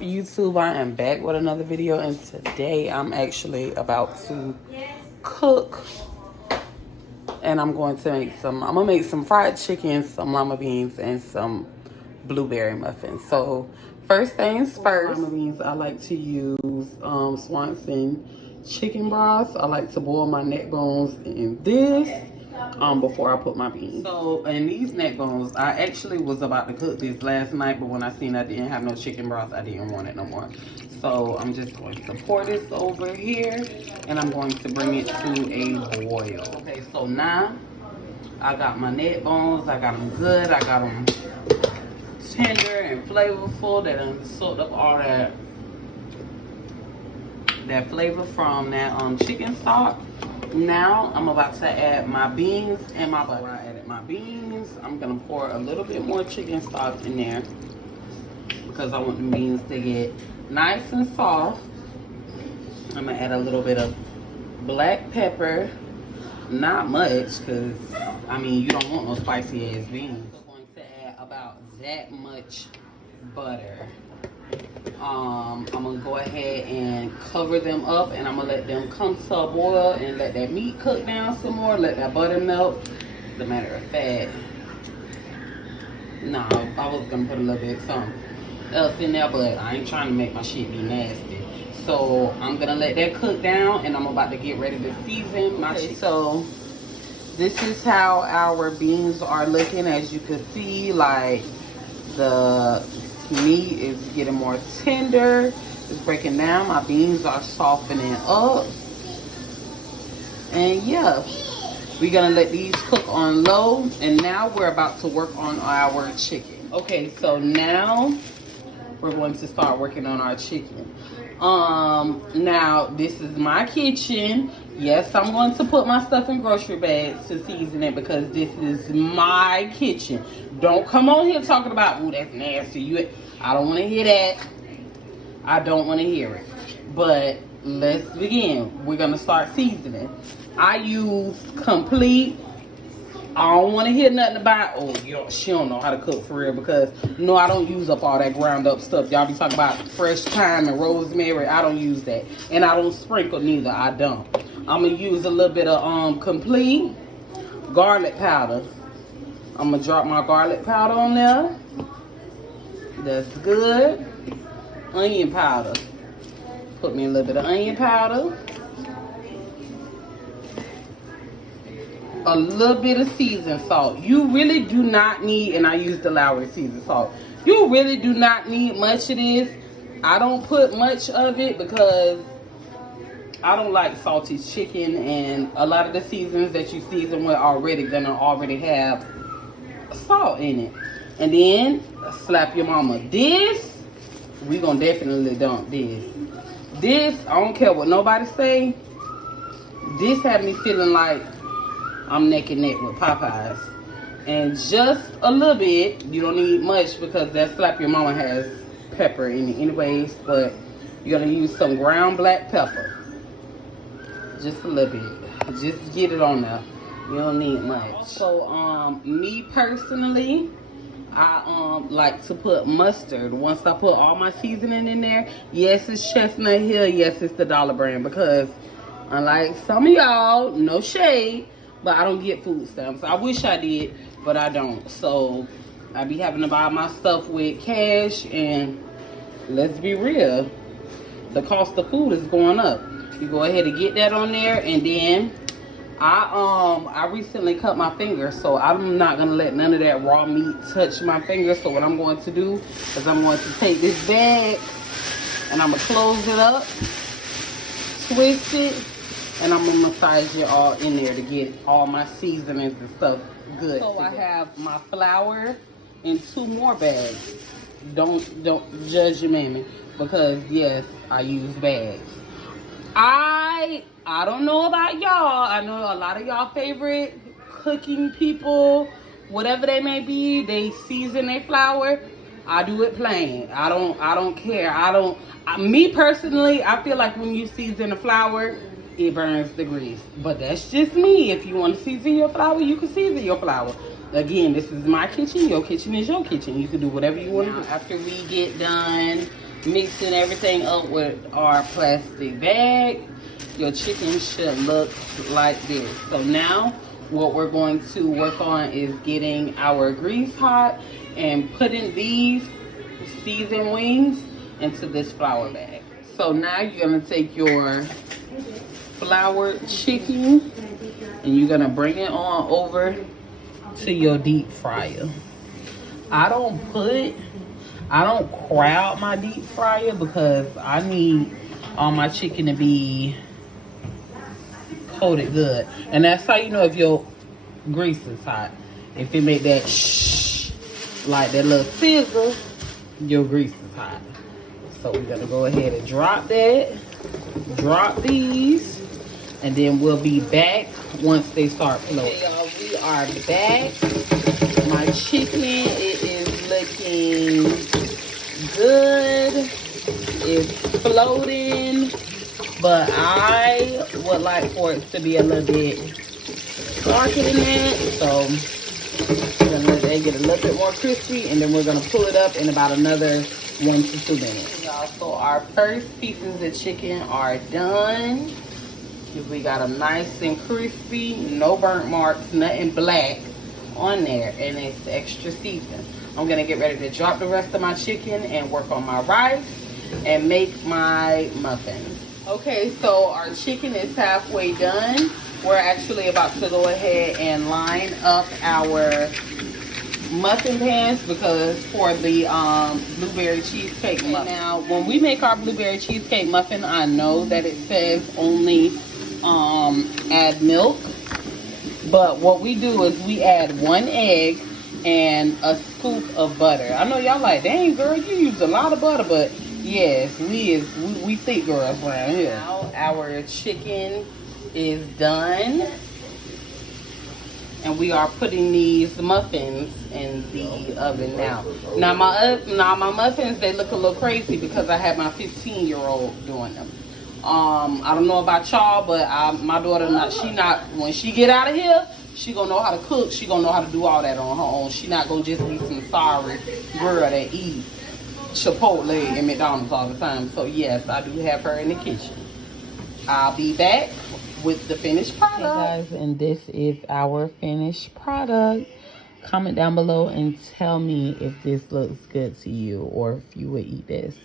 up, YouTube? I am back with another video, and today I'm actually about to cook, and I'm gonna make some fried chicken, some lima beans, and some blueberry muffins. So first things first, lima beans, I like to use Swanson chicken broth. I like to boil my neck bones in this before I put my beans. So, and these neck bones, I actually was about to cook this last night, but when I seen I didn't have no chicken broth, I didn't want it no more. So I'm just going to pour this over here, and I'm going to bring it to a boil. Okay, so now I got my neck bones. I got them good. I got them tender and flavorful. That done soaked up all that flavor from that chicken stock. Now I'm about to add my beans and my butter. I added my beans. I'm gonna pour a little bit more chicken stock in there because I want the beans to get nice and soft. I'm gonna add a little bit of black pepper, not much, because I mean you don't want no spicy ass beans. I'm going to add about that much butter. I'm gonna go ahead and cover them up, and I'm gonna let them come to a boil and let that meat cook down some more, let that butter melt. As a matter of fact, nah, I was gonna put a little bit of something else in there, but I ain't trying to make my shit be nasty. So I'm gonna let that cook down, and I'm about to get ready to season my chicken. So this is how our beans are looking. As you can see, like the meat is getting more tender. It's breaking down. My beans are softening up. And yeah, we're gonna let these cook on low. And now we're about to work on our chicken. Okay, so now we're going to start working on our chicken. Now this is my kitchen. Yes, I'm going to put my stuff in grocery bags to season it because this is my kitchen. Don't come on here talking about, ooh, that's nasty. I don't want to hear that. I don't want to hear it. But let's begin. We're going to start seasoning. I use complete. I don't want to hear nothing about, oh, she don't know how to cook for real, because no, I don't use up all that ground up stuff. Y'all be talking about fresh thyme and rosemary. I don't use that. And I don't sprinkle neither. I don't. I'm going to use a little bit of complete garlic powder. I'm going to drop my garlic powder on there. That's good. Onion powder. Put me a little bit of onion powder. A little bit of seasoned salt. You really do not need, and I use the Lowry seasoned salt. You really do not need much of this. I don't put much of it because I don't like salty chicken, and a lot of the seasons that you season with already gonna have salt in it. And then slap your mama. This, we gonna definitely dump this. This, I don't care what nobody say. This had me feeling like I'm neck and neck with Popeyes. And just a little bit, you don't need much because that slap your mama has pepper in it anyways, but you're gonna use some ground black pepper. Just a little bit. Just get it on there. You don't need much. So me personally, I like to put mustard. Once I put all my seasoning in there, yes, it's Chestnut Hill, yes, it's the Dollar Brand, because unlike some of y'all, no shade, but I don't get food stamps. I wish I did, but I don't. So I be having to buy my stuff with cash, and let's be real, the cost of food is going up. You go ahead and get that on there, and then I recently cut my finger, so I'm not gonna let none of that raw meat touch my finger. So what I'm going to do is I'm going to take this bag and I'm gonna close it up, twist it, and I'm gonna massage it all in there to get all my seasonings and stuff good. So I have my flour in 2 more bags. Don't judge your mammy, because yes, I use bags. I don't know about y'all. I know a lot of y'all favorite cooking people, whatever they may be, they season their flour. I do it plain. I don't care. Me personally, I feel like when you season the flour, it burns the grease. But that's just me. If you want to season your flour, you can season your flour. Again, this is my kitchen. Your kitchen is your kitchen. You can do whatever you want to do. After we get done Mixing everything up with our plastic bag. Your chicken should look like this. So now what we're going to work on is getting our grease hot and putting these seasoned wings into this flour bag. So now you're gonna take your floured chicken and you're gonna bring it on over to your deep fryer. I don't crowd my deep fryer because I need all my chicken to be coated good. And that's how you know if your grease is hot. If it make that shh, like that little sizzle, your grease is hot. So we're gonna go ahead and drop that, drop these, and then we'll be back once they start floating. Okay, y'all, we are back. My chicken, it is looking good. It's floating, but I would like for it to be a little bit darker than that. So we're gonna let that get a little bit more crispy, and then we're gonna pull it up in about another 1 to 2 minutes. Y'all, so our first pieces of chicken are done. We got them nice and crispy, no burnt marks, nothing black on there, and it's extra seasoned. I'm gonna get ready to drop the rest of my chicken and work on my rice and make my muffins. Okay, so our chicken is halfway done. We're actually about to go ahead and line up our muffin pans because for the blueberry cheesecake muffin. Now, when we make our blueberry cheesecake muffin, I know that it says only add milk, but what we do is we add 1 egg and a scoop of butter. I know y'all like, dang girl, you use a lot of butter, but yes, we thick girls around here. Now our chicken is done, and we are putting these muffins in the oven now. Now my muffins, they look a little crazy because I had my 15-year-old doing them. I don't know about y'all, but my daughter, when she get out of here, she gonna know how to cook. She gonna know how to do all that on her own. She not gonna just be some sorry girl that eat Chipotle and McDonald's all the time. So yes, I do have her in the kitchen. I'll be back with the finished product. Hey guys, and this is our finished product. Comment down below and tell me if this looks good to you or if you would eat this.